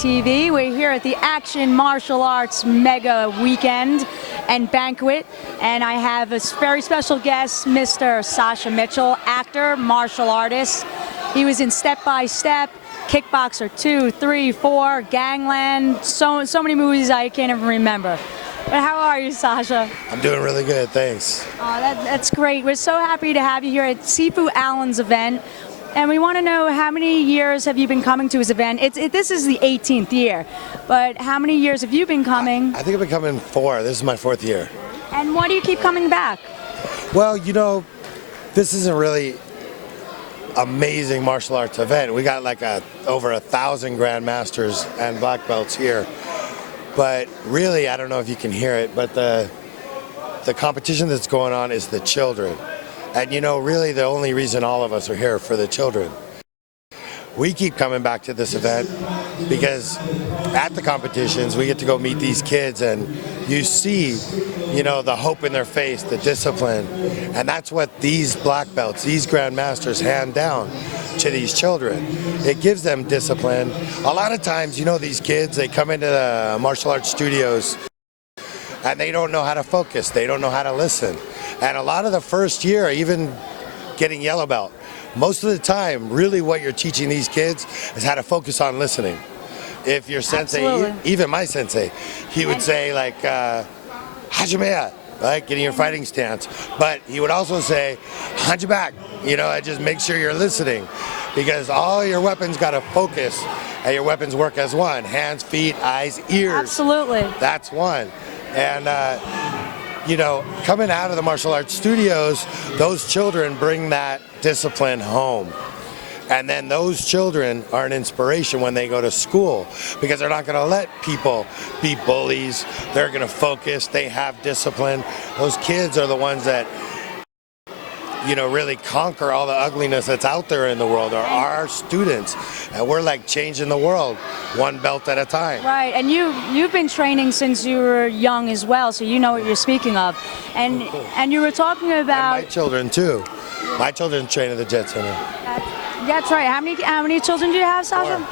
TV. We're here at the Action Martial Arts Mega Weekend and Banquet, and I have a very special guest, Mr. Sasha Mitchell, actor, martial artist. He was in Step by Step, Kickboxer 2, 3, 4, Gangland, so many movies I can't even remember. But how are you, Sasha? I'm doing really good, thanks. That's great. We're so happy to have you here at Sifu Allen's event. And we want to know, how many years have you been coming to his event? This is the 18th year, but how many years have you been coming? I think I've been coming 4. This is my 4th year. And why do you keep coming back? Well, you know, this is a really amazing martial arts event. We got like over 1,000 grandmasters and black belts here. But really, I don't know if you can hear it, but the competition that's going on is the children. And you know, really the only reason all of us are here for the children. We keep coming back to this event because at the competitions we get to go meet these kids and you see, you know, the hope in their face, the discipline. And that's what these black belts, these grandmasters hand down to these children. It gives them discipline. A lot of times, you know, these kids, they come into the martial arts studios and they don't know how to focus, they don't know how to listen. And a lot of the first year, even getting yellow belt, most of the time, really what you're teaching these kids is how to focus on listening. If your sensei, Absolutely. even my sensei, he would say like, Hajimeya, like getting your fighting stance. But he would also say, Hanji back, you know, and just make sure you're listening. Because all your weapons got to focus, and your weapons work as one. Hands, feet, eyes, ears. Absolutely. That's one. And, you know, coming out of the martial arts studios, those children bring that discipline home. And then those children are an inspiration when they go to school because they're not going to let people be bullies. They're going to focus. They have discipline. Those kids are the ones that, you know, really conquer all the ugliness that's out there in the world, are our students. And we're like changing the world one belt at a time. Right, and you've been training since you were young as well, so you know what you're speaking of. And you were talking about... And my children too. My children train at the Jet Center. That's right. How many children do you have, Sasha? 4.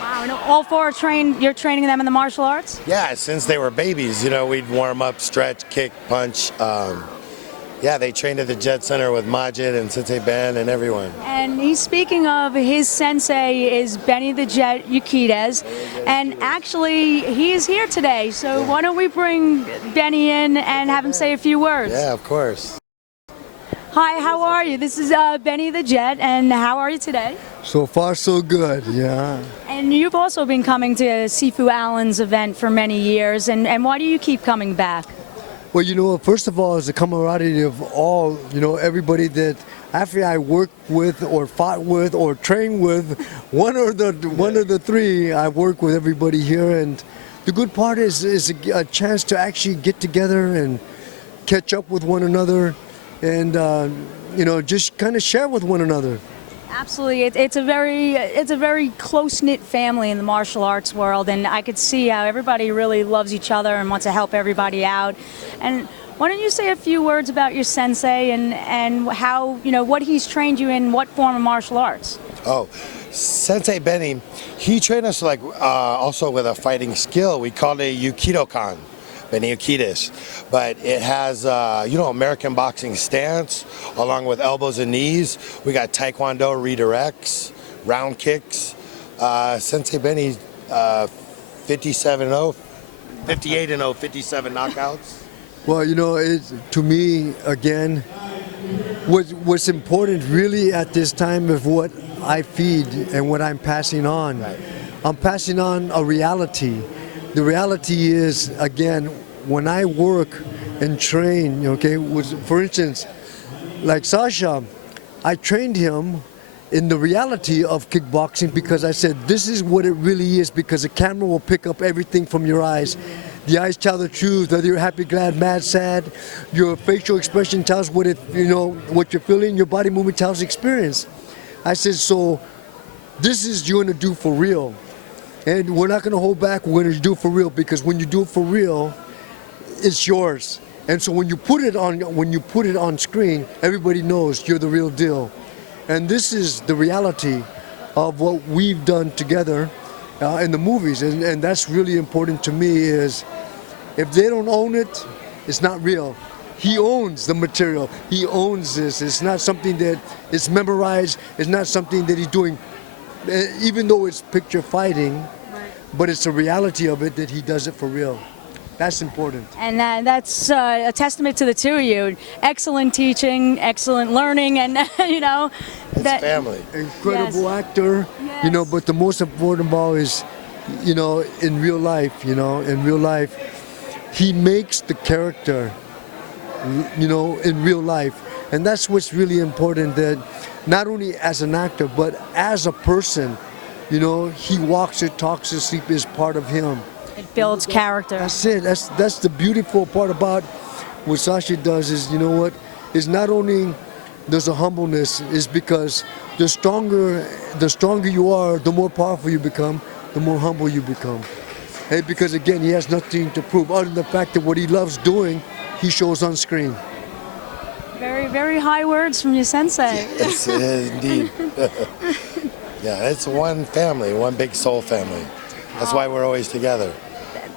Wow, and all 4 are trained, you're training them in the martial arts? Yeah, since they were babies, you know, we'd warm up, stretch, kick, punch. Yeah, they trained at the Jet Center with Majid and Sensei Ben and everyone. And he's speaking of, his sensei is Benny the Jet Urquidez, and actually he is here today, so why don't we bring Benny in and have him say a few words? Yeah, of course. Hi, how are you? This is Benny the Jet, and how are you today? So far, so good, yeah. And you've also been coming to Sifu Allen's event for many years, and why do you keep coming back? Well, you know, first of all, it's the camaraderie of all, you know, everybody that after I worked with or fought with or trained with, one of the 3, I work with everybody here. And the good part is a chance to actually get together and catch up with one another and, you know, just kind of share with one another. Absolutely, it's a very close-knit family in the martial arts world, and I could see how everybody really loves each other and wants to help everybody out. And why don't you say a few words about your sensei and how, you know, what he's trained you in, what form of martial arts? Oh, Sensei Benny, he trained us like also with a fighting skill. We called it Yukido-kan. Benny Urquidez, but it has, you know, American boxing stance along with elbows and knees. We got Taekwondo redirects, round kicks. Sensei Benny, 57-0, 58-0, 57 knockouts. Well, you know, to me, again, what's important really at this time of what I feed and what I'm passing on. Right. I'm passing on a reality. The reality is, again, when I work and train, okay, for instance, like Sasha, I trained him in the reality of kickboxing because I said, this is what it really is, because the camera will pick up everything from your eyes. The eyes tell the truth, whether you're happy, glad, mad, sad. Your facial expression tells what what you're feeling, your body movement tells experience. I said, so this is you're gonna do for real. And we're not going to hold back. We're going to do it for real, because when you do it for real, it's yours. And so when you put it on screen, everybody knows you're the real deal. And this is the reality of what we've done together. in the movies, and that's really important to me. Is if they don't own it, it's not real. He owns the material. He owns this. It's not something that is memorized. It's not something that he's doing, even though it's picture fighting, but it's the reality of it that he does it for real. That's important. And that's a testament to the two of you. Excellent teaching, excellent learning, and It's family. Incredible actor, you know, but the most important of all is, you know, in real life, he makes the character, you know, in real life. And that's what's really important, that not only as an actor, but as a person, you know, he walks it, talks it, sleep is part of him. It builds character. That's it. That's the beautiful part about what Sasha does is, you know what, is not only there's a humbleness, is because the stronger you are, the more powerful you become, the more humble you become. And because again, he has nothing to prove other than the fact that what he loves doing, he shows on screen. Very, very high words from your sensei. Yes, it is indeed. Yeah, it's one family, one big soul family. That's why we're always together.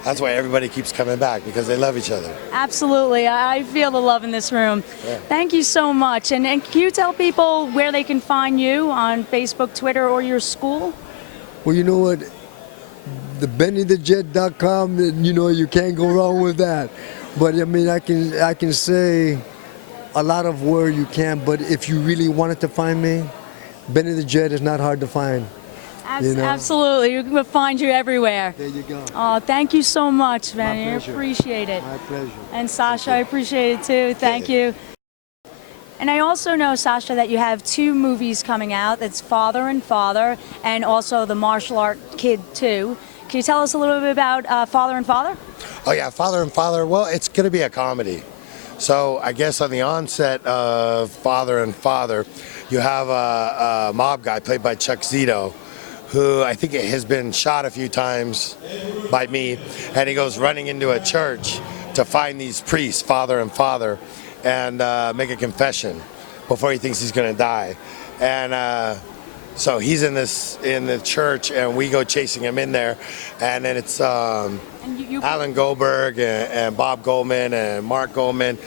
That's why everybody keeps coming back, because they love each other. Absolutely. I feel the love in this room. Yeah. Thank you so much. And can you tell people where they can find you on Facebook, Twitter, or your school? Well, you know what? The BennyTheJet.com, you know, you can't go wrong with that. But I mean, I can say a lot of where you can, but if you really wanted to find me, Benny the Jet is not hard to find. You know? Absolutely. We can find you everywhere. There you go. Oh, thank you so much, Benny. I pleasure. appreciate it. My pleasure. And Sasha, I appreciate it too. Thank you. And I also know, Sasha, that you have 2 movies coming out. That's Father and Father, and also the Martial Art Kid 2. Can you tell us a little bit about Father and Father? Oh yeah, Father and Father. Well, it's going to be a comedy. So I guess on the onset of Father and Father, you have a mob guy played by Chuck Zito, who I think has been shot a few times by me, and he goes running into a church to find these priests, Father and Father, and make a confession before he thinks he's going to die. And so he's in the church, and we go chasing him in there, and then it's Alan Goldberg and Bob Goldman and Mark Goldman.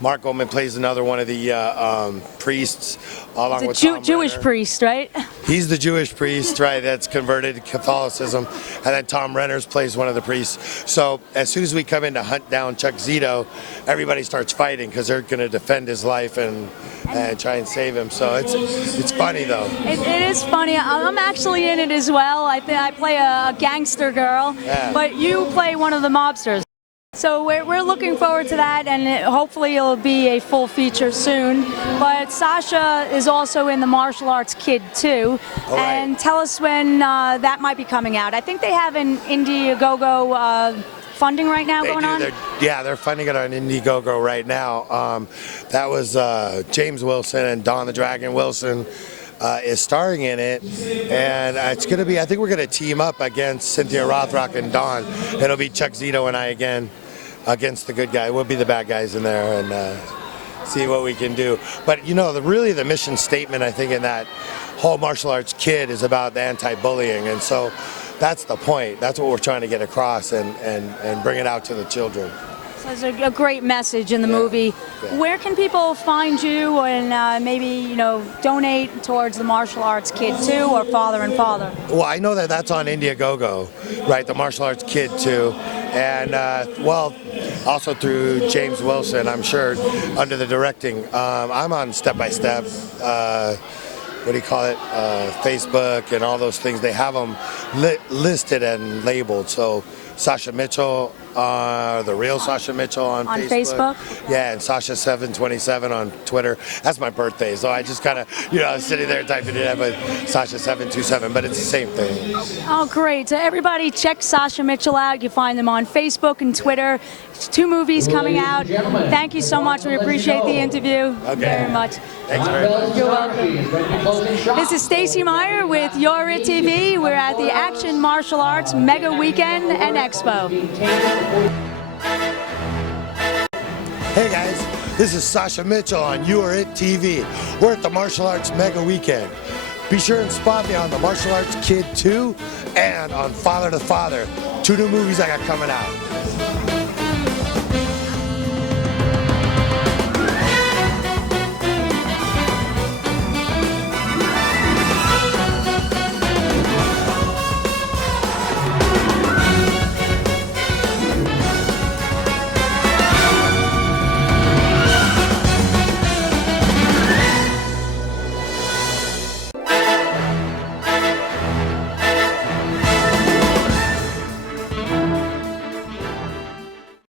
Mark Goldman plays another one of the priests, along with Tom Jewish Renner. priest, right? He's the Jewish priest, right, that's converted to Catholicism. And then Tom Renner plays one of the priests. So as soon as we come in to hunt down Chuck Zito, everybody starts fighting because they're going to defend his life and try and save him. So it's funny, though. It is funny. I'm actually in it as well. I play a gangster girl, but you play one of the mobsters. So we're looking forward to that, and hopefully it'll be a full feature soon. But Sasha is also in the Martial Arts Kid 2, and tell us when that might be coming out. I think they have an Indiegogo funding right now going on? They're funding it on Indiegogo right now. That was James Wilson and Don the Dragon Wilson is starring in it, and it's going to be, I think we're going to team up against Cynthia Rothrock and Don. It'll be Chuck Zito and I again against the good guy. We'll be the bad guys in there and see what we can do. But you know, really the mission statement, I think, in that whole Martial Arts Kid is about the anti-bullying, and so that's the point. That's what we're trying to get across and bring it out to the children. So there's a great message in the movie. Yeah. Where can people find you and maybe, you know, donate towards the Martial Arts Kid 2 or Father and Father? Well, I know that that's on Indiegogo, right, the Martial Arts Kid 2. And, well, also through James Wilson, I'm sure, under the directing. I'm on Step by Step, what do you call it, Facebook and all those things. They have them listed and labeled. So Sasha Mitchell, the real Sasha Mitchell on Facebook. Yeah, and Sasha 727 on Twitter. That's my birthday, so I just kind of, you know, I was sitting there typing it up with Sasha 727, but it's the same thing. Oh, great. So everybody check Sasha Mitchell out. You find them on Facebook and Twitter. 2 movies coming out. Thank you so much. We appreciate the interview very much. Thanks very much. You're welcome. This is Stacey Meyer with You're It TV. We're at the Action Martial Arts Mega Weekend and Expo. Hey guys, this is Sasha Mitchell on You're It TV. We're at the Martial Arts Mega Weekend. Be sure and spot me on The Martial Arts Kid 2 and on Father to Father, 2 new movies I got coming out.